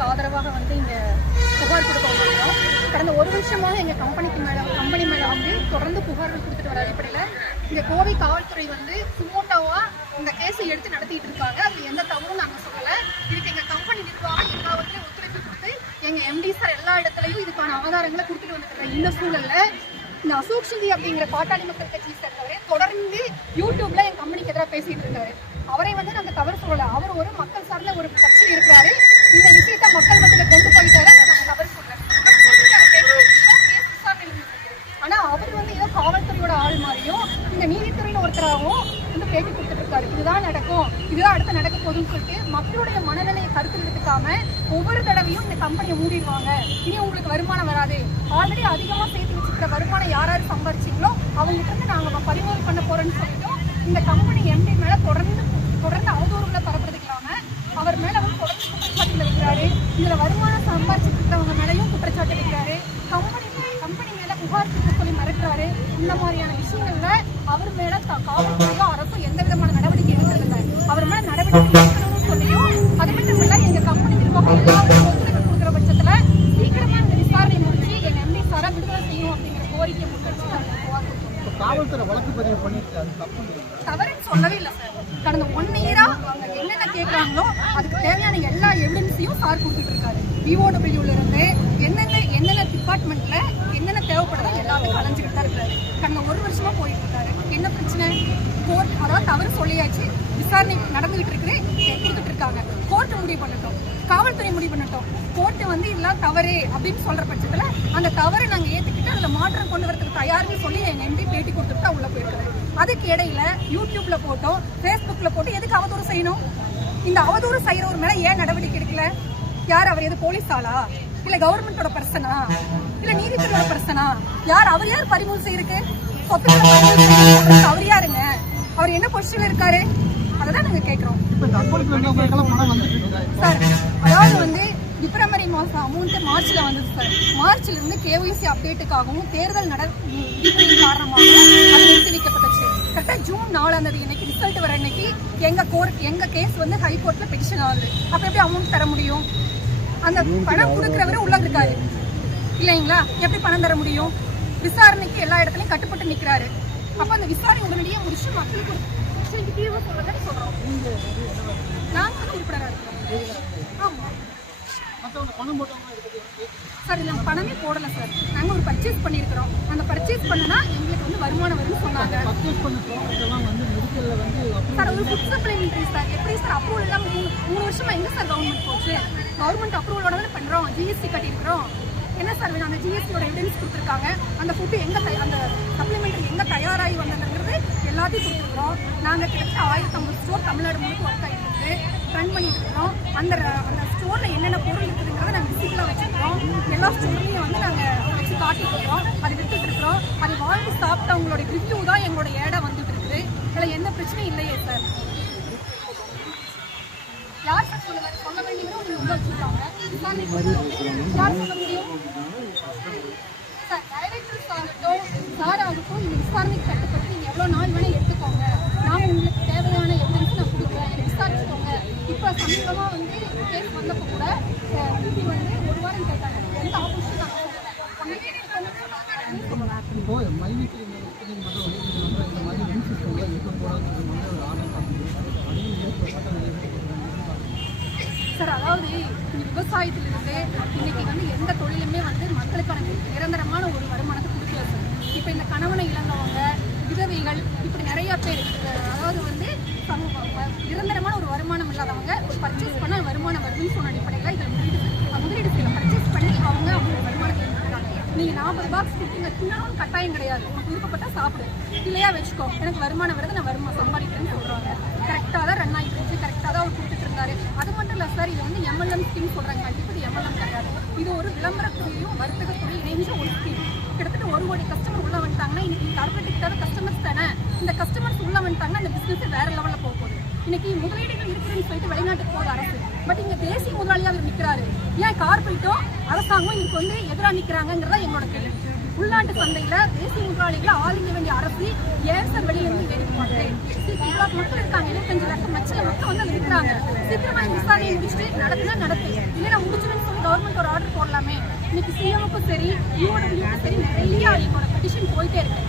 கம்பெனிக்கு ஆதரவாக வந்து இங்கே புகார் கொடுக்க வந்திருக்கோம். கடந்த ஒரு வருஷமாக எங்கள் கம்பெனி மேலே வந்து தொடர்ந்து புகார்கள் கொடுத்துட்டு வர அடிப்படையில் இங்கே கோவை காவல்துறை வந்து சுமோட்டாவாக இந்த கேஸை எடுத்து நடத்திட்டு இருக்காங்க. அது எந்த தவறும் நாங்கள் சொல்லலை. இதுக்கு எங்கள் கம்பெனி நிர்வாகம் எல்லாவற்றையும் ஒத்துழைப்பு கொடுத்து எங்கள் எம்டி சார் எல்லா இடத்துலையும் இதுக்கான ஆதாரங்களை கொடுத்துட்டு வந்துருக்காங்க. இந்த சூழலில் இந்த அசோக் சிந்தி அப்படிங்கிற பாட்டாளி மக்கள் கட்சியை சேர்ந்தவரை தொடர்ந்து யூடியூப்ல என் கம்பெனிக்கு எதிராக பேசிட்டு இருக்காரு. அவரை வந்து நாங்கள் தவறு சொல்லலை. அவர் ஒரு மக்கள் சார்ந்த ஒரு கட்சியில் இருக்கிறாரு. இந்த விஷயத்த மக்கள் மத்தியில் கொண்டு போயிட்டாரு. நாங்கள் தவறு சொல்றேன். ஆனா அவர் வந்து ஏதோ காவல்துறையோட ஆள் மாதிரியும் இந்த நீதித்துறையில ஒருத்தராகவும் வந்து பேட்டி கொடுத்துட்டு இருக்காரு. இதுதான் நடக்கும், இதுதான் அடுத்து நடக்க போகுதுன்னு சொல்லிட்டு மக்களுடைய மனநிலையை கருத்தில் எடுத்துக்காம ஒவ்வொரு தடவையும் இந்த கம்பெனியை மூடிடுவாங்க, இனி உங்களுக்கு வருமானம் வராது, ஆல்ரெடி அதிகமா சேர்த்து வச்சுக்கிற வருமானம் யாராரு சம்பாரிச்சிங்களோ அவங்ககிட்ட இருந்து நாங்க பறிமுதல் பண்ண போறோம்னு சொல்லிட்டு இந்த கம்பெனி எம்டி மேல தொடர்ந்து அவதூறுகளை பரப்புறதுக்கு இல்லாம அவர் மேல வந்து தொடர்ந்து குற்றச்சாட்டுகள் வைக்கிறாரு. இதுல வருமானம் சம்பாரிச்சுட்டு இருக்கிறவங்க மேலையும் குற்றச்சாட்டு வைக்கிறாரு. கம்பெனி மேல புகார் கொடுக்க சொல்லி மிரட்டுறாரு. இந்த மாதிரியான விஷயங்கள்ல அவர் மேல காவல்துறையோ அரசும் எந்த விதமான நடவடிக்கை எடுக்கிறதில்லை. அவர் மேல நடவடிக்கை எடுக்கணும்னு சொல்லியும் அது மட்டும் இல்ல எங்க கம்பெனி நிர்வாகம் எல்லாரும் ஒத்துழைப்பு கொடுக்குற பட்சத்துல சீக்கிரமா இந்த விசாரணை முடிச்சு எங்க எம்டி சாரா விடுதலை செய்யும் அப்படிங்கிற கோரிக்கை முன்வச்சு காவல்துறை வழக்கு பதிவு பண்ணிட்டு தவறுன்னு சொல்லவே இல்லை சார். கடந்த 1 இயரா அவங்க என்னென்ன கேட்கறாங்களோ அதுக்கு தேவையான எல்லா எவிடன்ஸையும் சார் கொடுத்துட்டு இருக்காரு. விஓடபிள்யூல இருந்து என்னென்ன டிபார்ட்மெண்ட்ல என்னென்ன தேவைப்படுதோ எல்லாத்தையும் அலைஞ்சுக்கிட்டு தான் இருக்காரு. கடந்த 1 வருஷமா போயிட்டு இருக்காரு. என்ன பிரச்சனை? கோர்ட் அதாவது தவறு சொல்லியாச்சு, விசாரணை நடந்துகிட்டு இருக்கு, கொடுத்துட்டு இருக்காங்க. கோர்ட் முடிவு பண்ணட்டும், காவல்துறை முடிவு பண்ணட்டும். கோர்ட்டு வந்து இதெல்லாம் தவறு அப்படின்னு சொல்ற பட்சத்துல அந்த தவறை நாங்க ஏத்துக்கிட்டு அதுல மாற்றம் கொண்டு வரதுக்கு தயார்னு சொல்லி எங்க எம்பி பேட்டி கொடுத்துட்டு தான் உள்ள போயிருக்காரு. அதுக்கு இடையில யூடியூப்ல போட்டோம், பேஸ்புக்ல போட்டு எதுக்கு அவதூறு செய்யணும்? இந்த அவதூறு செய்யறவர் மேல ஏன் நடவடிக்கை எடுக்கல? யார் அவர்? எது போலீஸ் ஆளா, இல்ல கவர்மெண்டோட பர்சனா, இல்ல நீதித்துறையோட பர்சனா? யார் அவர்? யார் பறிமுதல் செய்யிருக்கு? சொத்துக்களை அவர் யாருங்க? அவர் என்ன பொசிஷன்ல இருக்காரு? அதான் நாங்க கேட்கிறோம் சார். அதாவது வந்து பிப்ரவரி மாசம் அமௌண்ட் மார்ச்ல வந்தது சார். மார்ச்ல இருந்து கேஒய்சி அப்டேட்டுக்காகவும் தேர்தல் விதிகளின் காரணமாகவும் அது நிறுத்தி வைக்கப்பட்டுச்சு. கரெக்டா ஜூன் 4ஆம் தேதி இன்னைக்கு ரிசல்ட் வர இன்னைக்கு எங்க கேஸ் வந்து ஹைகோர்ட்ல பெட்டிஷன் ஆகுது. அப்ப எப்படி அமௌண்ட் தர முடியும்? அந்த பணம் கொடுக்கிறவரு உள்ள இருக்காரு இல்லைங்களா? எப்படி பணம் தர முடியும்? விசாரணைக்கு எல்லா இடத்துலயும் கட்டுப்பட்டு நிக்கிறாரு. அப்ப அந்த விசாரணை உடனடியே முடிச்சு மக்களுக்கு பிரச்சனைக்கு தீர்வு சொல்றதுன்னு சொல்றோம். நாங்க வந்து உறுப்பினரா இருக்கோம். ஆமா சார், இல்ல பணமே போடல சார். நாங்க ஒரு பர்ச்சேஸ் பண்ணிருக்கிறோம். அந்த பர்ச்சேஸ் பண்ணனா எங்களுக்கு வந்து வருமானம் வரும்னு சொன்னாங்க சார். ஒரு ஃபுட் சப்ளிமெண்டரி சார். எப்படி சார் அப்ரூவல் இல்லாம 3 வருஷமா எங்க சார் கவர்மெண்ட் போச்சு? கவர்மெண்ட் அப்ரூவலோட தானே பண்றோம், ஜிஎஸ்டி கட்டிருக்கிறோம். என்ன சார் வேணும்? அந்த ஜிஎஸ்டியோட எவிடன்ஸ் கொடுத்துருக்காங்க. அந்த ஃபுட்டு அந்த சப்ளிமெண்டரி எங்க தயாராகி வந்ததுங்கிறது எல்லாத்தையும் கொடுத்துருக்குறோம். நாங்கள் கிட்டத்தட்ட 1050 ஸ்டோர் தமிழ்நாடு முழுக்க ஒர்க் ஆகிட்டு இருக்கு, ரன் பண்ணிட்டு இருக்கிறோம். அந்த ஸ்டோர்ல என்னென்ன பொருள் இருக்குதுங்கிறத நாங்கள் விசிட்டில் வச்சுருக்கிறோம். எல்லா ஸ்டோர்லையும் வந்து நாங்கள் வச்சு காட்டிட்டு இருக்கிறோம், அதை விட்டுட்டு இருக்கிறோம். அதை வாங்கி சாப்பிட்டவங்களோட ரிவ்யூ தான் எங்களோட ஏடா வந்துட்டு இருக்குது. இதில் எந்த பிரச்சனையும் இல்லையே சார். யார் சார் சொல்லுங்க? சொல்ல வேண்டியவரும் நீங்கள் உள்ள வச்சுருக்காங்க. யார் சொல்ல முடியும் சார்? டைரக்டர்ஸ் ஆகட்டும், சார் ஆகட்டும், இந்த விசாரணைக்கு கட்டுப்பட்டு நீங்கள் எவ்வளோ நாள் வேணால் எடுத்துக்கோங்க, நான் உங்களுக்கு தேவையான எவிடன்ஸ் நான் கொடுக்குறேன், விசாரிச்சுக்கோங்க. இப்போ சமீபமாக வந்து கேஸ் வந்தப்போ கூட திருப்பி வந்து 1 வாரம் கேட்டாங்க. எந்த ஆப்போசிஷன் நான் சார். அதாவது விவசாயத்திலிருந்து இன்னைக்கு வந்து எந்த தொழிலுமே வந்து மக்களுக்கான நிரந்தரமான ஒரு வருமானத்தை கொடுக்கல சார். இப்போ இந்த கணவனை இழந்தவங்க, விதவைகள், இப்படி நிறைய பேர், அதாவது வந்து நிரந்தரமான ஒரு வருமானம் இல்லாதவங்க ஒரு பர்ச்சேஸ் பண்ண வருமானம் வருதுன்னு சொன்ன அடிப்படையில் இதில் முதலீடு செய்யல. பர்ச்சேஸ் பண்ணி அவங்க வருமானத்தை எடுத்துக்கிறாங்க. நீங்கள் 40 பாக்ஸ் கொடுத்தீங்க தின்னாலும் கட்டாயம் கிடையாது. உங்களுக்கு விருப்பப்பட்டா சாப்பிடு, இல்லையா வச்சுக்கோ, எனக்கு வருமானம் வருது, நான் வருமானம் சம்பாதிக்கிறேன்னு சொல்கிறாங்க. கரெக்டாக தான் ரன் ஆகிட்டு இருந்துச்சு, கரெக்டாக தான் அவர் கொடுத்துட்டு இருந்தாரு. அது மட்டும் இல்லை சார், இது வந்து எம்எல்எம் ஸ்கீம் சொல்கிறாங்க. கண்டிப்பாக இது எம்எல்எம் கிடையாது. இது ஒரு விளம்பரத்துறையும் வர்த்தகத்துறையும் இணைஞ்ச ஒரு ஸ்கீம். கிட்டத்தட்ட 1 கோடி கஸ்டமர் உள்ள வந்துட்டாங்கன்னா இன்னைக்கு கார்பரேட்டுக்கு தேவை கஸ்டமர்ஸ் தானே. இந்த கஸ்டமர்ஸ் உள்ள வந்துட்டாங்கன்னா இந்த பிஸ்னஸ் வேற லெவலில் போக போகுது. இன்னைக்கு முதலீடுகள் இருக்குன்னு சொல்லிட்டு வெளிநாட்டுக்கு போகுது அரசு. பட் இங்கே தேசிய முதலாளியாக அவர் நிற்கிறாரு. ஏன் கார்பரேட்டும் அரசாங்கம் இதுக்கு வந்து எதிராக நிற்கிறாங்கிறதா எங்களோட கேள்வி. உள்நாட்டு சந்தையில் தேசிய முதலாளிகளை ஆளுங்க வேண்டிய அரசு ஏன் சார் வெளியிலிருந்து வேடிக்கை பார்க்குது? மக்கள் இருக்காங்க, 25 லட்சம் மக்கள் வந்து இருக்கிறாங்க. சீக்கிரமா விசாரணையை முடிச்சுட்டு நடத்துனா நடத்து, இல்லைன்னா முடிச்சுன்னு சொல்லி கவர்மெண்ட் ஒரு ஆர்டர் போடலாமே. இன்னைக்கு சிஎம்முக்கும் சரி யூஓடபிள்யூக்கும் சரி நிறைய எங்களோட பெட்டிஷன் போயிட்டே இருக்கு.